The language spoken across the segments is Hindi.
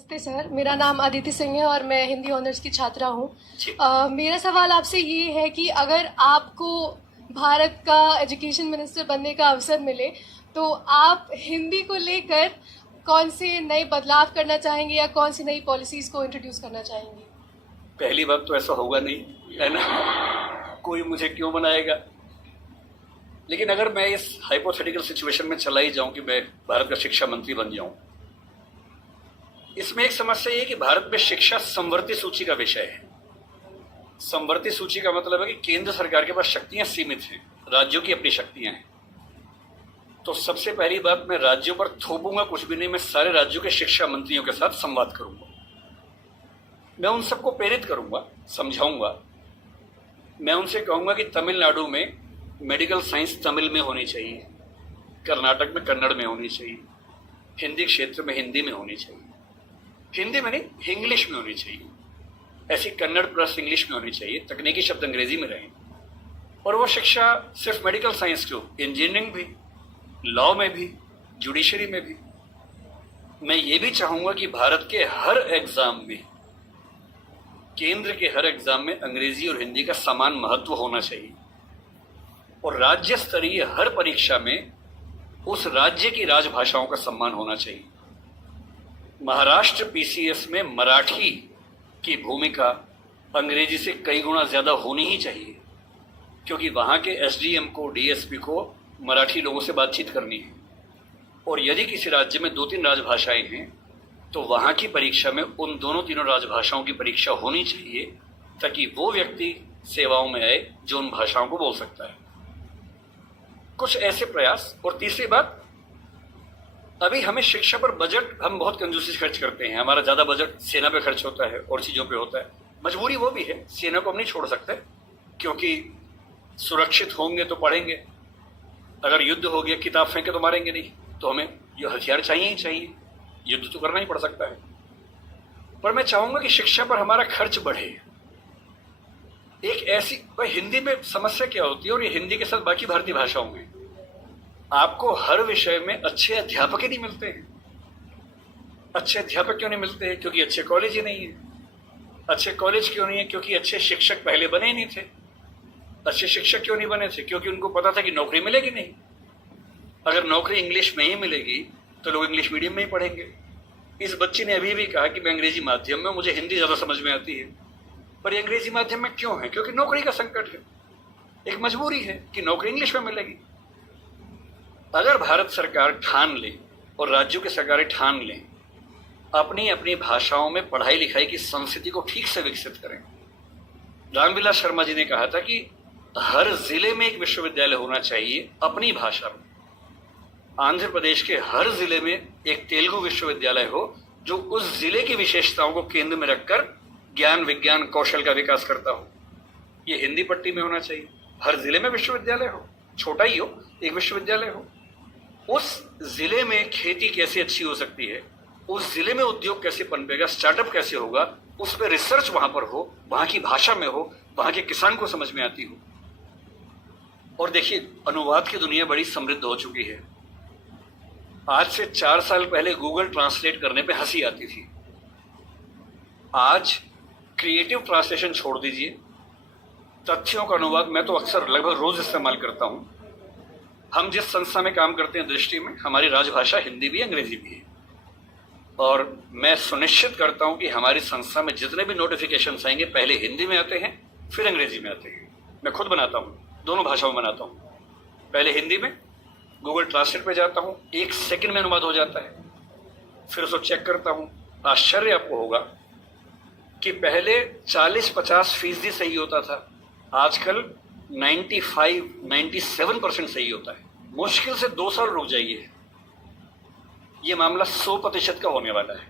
नमस्ते सर, मेरा नाम अदिति सिंह है और मैं हिंदी ऑनर्स की छात्रा हूँ। मेरा सवाल आपसे ये है कि अगर आपको भारत का एजुकेशन मिनिस्टर बनने का अवसर मिले तो आप हिंदी को लेकर कौन से नए बदलाव करना चाहेंगे या कौन सी नई पॉलिसीज को इंट्रोड्यूस करना चाहेंगे? पहली बात तो ऐसा होगा नहीं, है ना? कोई मुझे क्यों बनाएगा। लेकिन अगर मैं इस हाइपोथेटिकल सिचुएशन में चला ही जाऊं कि मैं भारत का शिक्षा मंत्री बन जाऊं, इसमें एक समस्या ये है कि भारत में शिक्षा समवर्ती सूची का विषय है। समवर्ती सूची का मतलब है कि केंद्र सरकार के पास शक्तियां सीमित हैं, राज्यों की अपनी शक्तियां हैं। तो सबसे पहली बात, मैं राज्यों पर थोपूंगा कुछ भी नहीं, मैं सारे राज्यों के शिक्षा मंत्रियों के साथ संवाद करूंगा। मैं उन सबको प्रेरित करूंगा, समझाऊंगा। मैं उनसे कहूंगा कि तमिलनाडु में मेडिकल साइंस तमिल में होनी चाहिए, कर्नाटक में कन्नड़ में होनी चाहिए, हिंदी क्षेत्र में हिंदी में होनी चाहिए, हिंदी में नहीं इंग्लिश में होनी चाहिए, ऐसी कन्नड़ प्लस इंग्लिश में होनी चाहिए, तकनीकी शब्द अंग्रेजी में रहें। और वो शिक्षा सिर्फ मेडिकल साइंस क्यों, इंजीनियरिंग भी, लॉ में भी, जुडिशरी में भी। मैं ये भी चाहूंगा कि भारत के हर एग्जाम में, केंद्र के हर एग्जाम में अंग्रेजी और हिंदी का समान महत्व होना चाहिए और राज्य स्तरीय हर परीक्षा में उस राज्य की राजभाषाओं का सम्मान होना चाहिए। महाराष्ट्र पीसीएस में मराठी की भूमिका अंग्रेजी से कई गुना ज्यादा होनी ही चाहिए, क्योंकि वहां के एसडीएम को, डीएसपी को मराठी लोगों से बातचीत करनी है। और यदि किसी राज्य में 2-3 राजभाषाएं हैं तो वहां की परीक्षा में उन दोनों तीनों राजभाषाओं की परीक्षा होनी चाहिए, ताकि वो व्यक्ति सेवाओं में आए जो उन भाषाओं को बोल सकता है। कुछ ऐसे प्रयास। और तीसरी बात, अभी हमें शिक्षा पर बजट हम बहुत कंजूसी से खर्च करते हैं। हमारा ज्यादा बजट सेना पे खर्च होता है और चीजों पे होता है। मजबूरी वो भी है, सेना को हम नहीं छोड़ सकते, क्योंकि सुरक्षित होंगे तो पढ़ेंगे। अगर युद्ध हो गया, किताब फेंके तो मारेंगे नहीं, तो हमें ये हथियार चाहिए ही चाहिए, युद्ध तो करना ही पड़ सकता है। पर मैं चाहूंगा कि शिक्षा पर हमारा खर्च बढ़े। एक ऐसी हिंदी में समस्या क्या होती है, और ये हिंदी के साथ बाकी भारतीय भाषाओं में, आपको हर विषय में अच्छे अध्यापक ही नहीं मिलते हैं। अच्छे अध्यापक क्यों नहीं मिलते हैं? क्योंकि अच्छे कॉलेज ही नहीं है। अच्छे कॉलेज क्यों नहीं है? क्योंकि अच्छे शिक्षक पहले बने ही नहीं थे। अच्छे शिक्षक क्यों नहीं बने थे? क्योंकि उनको पता था कि नौकरी मिलेगी नहीं। अगर नौकरी इंग्लिश में ही मिलेगी तो लोग इंग्लिश मीडियम में ही पढ़ेंगे। इस बच्ची ने अभी भी कहा कि मैं अंग्रेजी माध्यम में, मुझे हिंदी ज्यादा समझ में आती है। पर ये अंग्रेजी माध्यम में क्यों है? क्योंकि नौकरी का संकट है, एक मजबूरी है कि नौकरी इंग्लिश में मिलेगी। अगर भारत सरकार ठान ले और राज्यों की सरकारें ठान लें, अपनी अपनी भाषाओं में पढ़ाई लिखाई की संस्कृति को ठीक से विकसित करें। रामविलास शर्मा जी ने कहा था कि हर जिले में एक विश्वविद्यालय होना चाहिए अपनी भाषा में। आंध्र प्रदेश के हर जिले में एक तेलुगु विश्वविद्यालय हो, जो उस जिले की विशेषताओं को केंद्र में रखकर ज्ञान, विज्ञान, कौशल का विकास करता हो। ये हिंदी पट्टी में होना चाहिए। हर जिले में विश्वविद्यालय हो, छोटा ही हो, एक विश्वविद्यालय हो। उस जिले में खेती कैसे अच्छी हो सकती है, उस जिले में उद्योग कैसे पनपेगा, स्टार्टअप कैसे होगा, उस पर रिसर्च वहां पर हो, वहां की भाषा में हो, वहां के किसान को समझ में आती हो। और देखिए, अनुवाद की दुनिया बड़ी समृद्ध हो चुकी है। आज से 4 साल पहले गूगल ट्रांसलेट करने पे हंसी आती थी। आज क्रिएटिव ट्रांसलेशन छोड़ दीजिए, तथ्यों का अनुवाद मैं तो अक्सर लगभग रोज इस्तेमाल करता हूं। हम जिस संस्था में काम करते हैं दृष्टि में, हमारी राजभाषा हिंदी भी, अंग्रेजी भी है। और मैं सुनिश्चित करता हूं कि हमारी संस्था में जितने भी नोटिफिकेशन आएंगे पहले हिंदी में आते हैं, फिर अंग्रेजी में आते हैं। मैं खुद बनाता हूं, दोनों भाषाओं में बनाता हूं। पहले हिंदी में, गूगल ट्रांसलेट पे जाता हूं, 1 सेकंड में अनुवाद हो जाता है। फिर उसको चेक करता हूं। आश्चर्य आपको होगा कि पहले 40-50% सही होता था, आजकल 95-97% सही होता है। मुश्किल से 2 साल रुक जाइए, ये मामला 100% का होने वाला है।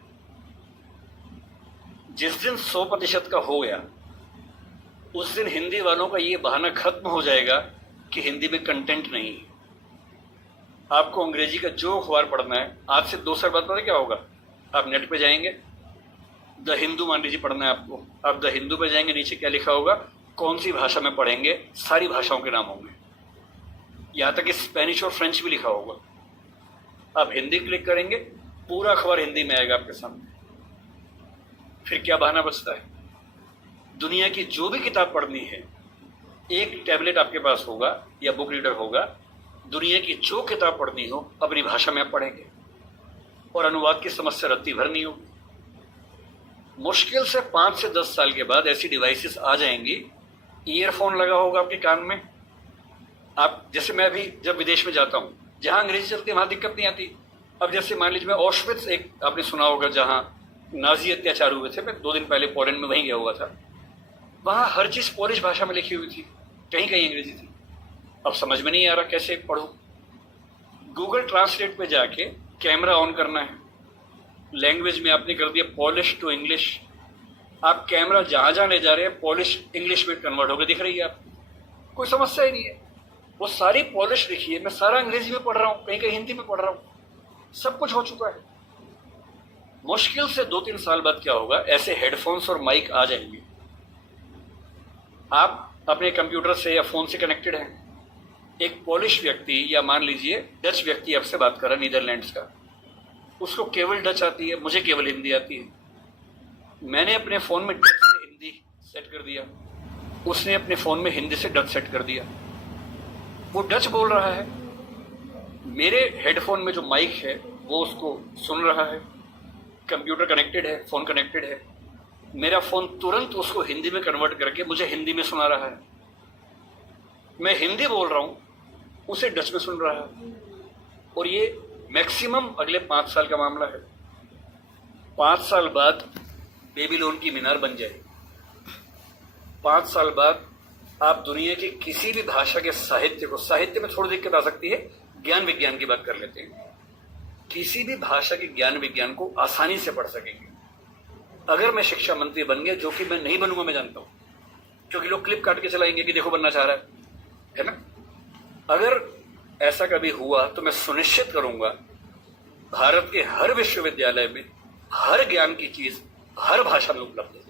जिस दिन 100% का हो गया, उस दिन हिंदी वालों का ये बहाना खत्म हो जाएगा कि हिंदी में कंटेंट नहीं है। आपको अंग्रेजी का जो अखबार पढ़ना है, आज से 2 साल बाद पता क्या होगा? आप नेट पे जाएंगे, द हिंदू मान लीजिए पढ़ना है आपको, आप द हिंदू पे जाएंगे, नीचे क्या लिखा होगा, कौन सी भाषा में पढ़ेंगे, सारी भाषाओं के नाम होंगे, यहां तक कि स्पेनिश और फ्रेंच भी लिखा होगा। आप हिंदी क्लिक करेंगे, पूरा अखबार हिंदी में आएगा आपके सामने। फिर क्या बहाना बचता है? दुनिया की जो भी किताब पढ़नी है, एक टैबलेट आपके पास होगा या बुक रीडर होगा, दुनिया की जो किताब पढ़नी हो अपनी भाषा में आप पढ़ेंगे और अनुवाद की समस्या रत्ती भर नहीं होगी। मुश्किल से 5 से 10 साल के बाद ऐसी डिवाइसेस आ जाएंगी, ईयरफोन लगा होगा आपके कान में। आप जैसे मैं भी जब विदेश में जाता हूँ, जहां अंग्रेजी चलती है वहां दिक्कत नहीं आती। अब जैसे मान लीजिए मैं ऑश्विट्ज, एक आपने सुना होगा जहां नाजी अत्याचार हुए थे, मैं 2 दिन पहले पोलैंड में वहीं गया हुआ था। वहां हर चीज पोलिश भाषा में लिखी हुई थी, कहीं कहीं अंग्रेजी थी। अब समझ में नहीं आ रहा कैसे पढ़ूं। गूगल ट्रांसलेट पे जाके कैमरा ऑन करना है, लैंग्वेज में आपने कर दिया पॉलिश टू इंग्लिश। आप कैमरा जहां जहां ले जा रहे हैं पॉलिश इंग्लिश में कन्वर्ट होकर दिख रही है आपको, कोई समस्या ही नहीं है। वो सारी पॉलिश लिखी है, मैं सारा अंग्रेजी में पढ़ रहा हूं, कहीं कहीं हिंदी में पढ़ रहा हूं, सब कुछ हो चुका है। मुश्किल से 2-3 साल बाद क्या होगा, ऐसे हेडफोन्स और माइक आ जाएंगे। आप अपने कंप्यूटर से या फोन से कनेक्टेड हैं, एक पॉलिश व्यक्ति या मान लीजिए डच व्यक्ति आपसे बात कर रहा है नीदरलैंड्स का, उसको केवल डच आती है, मुझे केवल हिंदी आती है। मैंने अपने फोन में डच से हिंदी सेट कर दिया, उसने अपने फोन में हिंदी से डच सेट कर दिया। वो डच बोल रहा है, मेरे हेडफोन में जो माइक है वो उसको सुन रहा है, कंप्यूटर कनेक्टेड है, फोन कनेक्टेड है, मेरा फोन तुरंत उसको हिंदी में कन्वर्ट करके मुझे हिंदी में सुना रहा है। मैं हिंदी बोल रहा हूं, उसे डच में सुन रहा है। और ये मैक्सिमम अगले 5 साल का मामला है। 5 साल बाद बेबीलोन की मीनार बन जाएगी। 5 साल बाद आप दुनिया की किसी भी भाषा के साहित्य को, साहित्य में थोड़ी दिक्कत आ सकती है, ज्ञान विज्ञान की बात कर लेते हैं, किसी भी भाषा के ज्ञान विज्ञान को आसानी से पढ़ सकेंगे। अगर मैं शिक्षा मंत्री बन गया, जो कि मैं नहीं बनूंगा, मैं जानता हूं, क्योंकि लोग क्लिप काट के चलाएंगे कि देखो बनना चाह रहा है ना। अगर ऐसा कभी हुआ तो मैं सुनिश्चित करूंगा भारत के हर विश्वविद्यालय में हर ज्ञान की चीज हर भाषा में उपलब्ध है।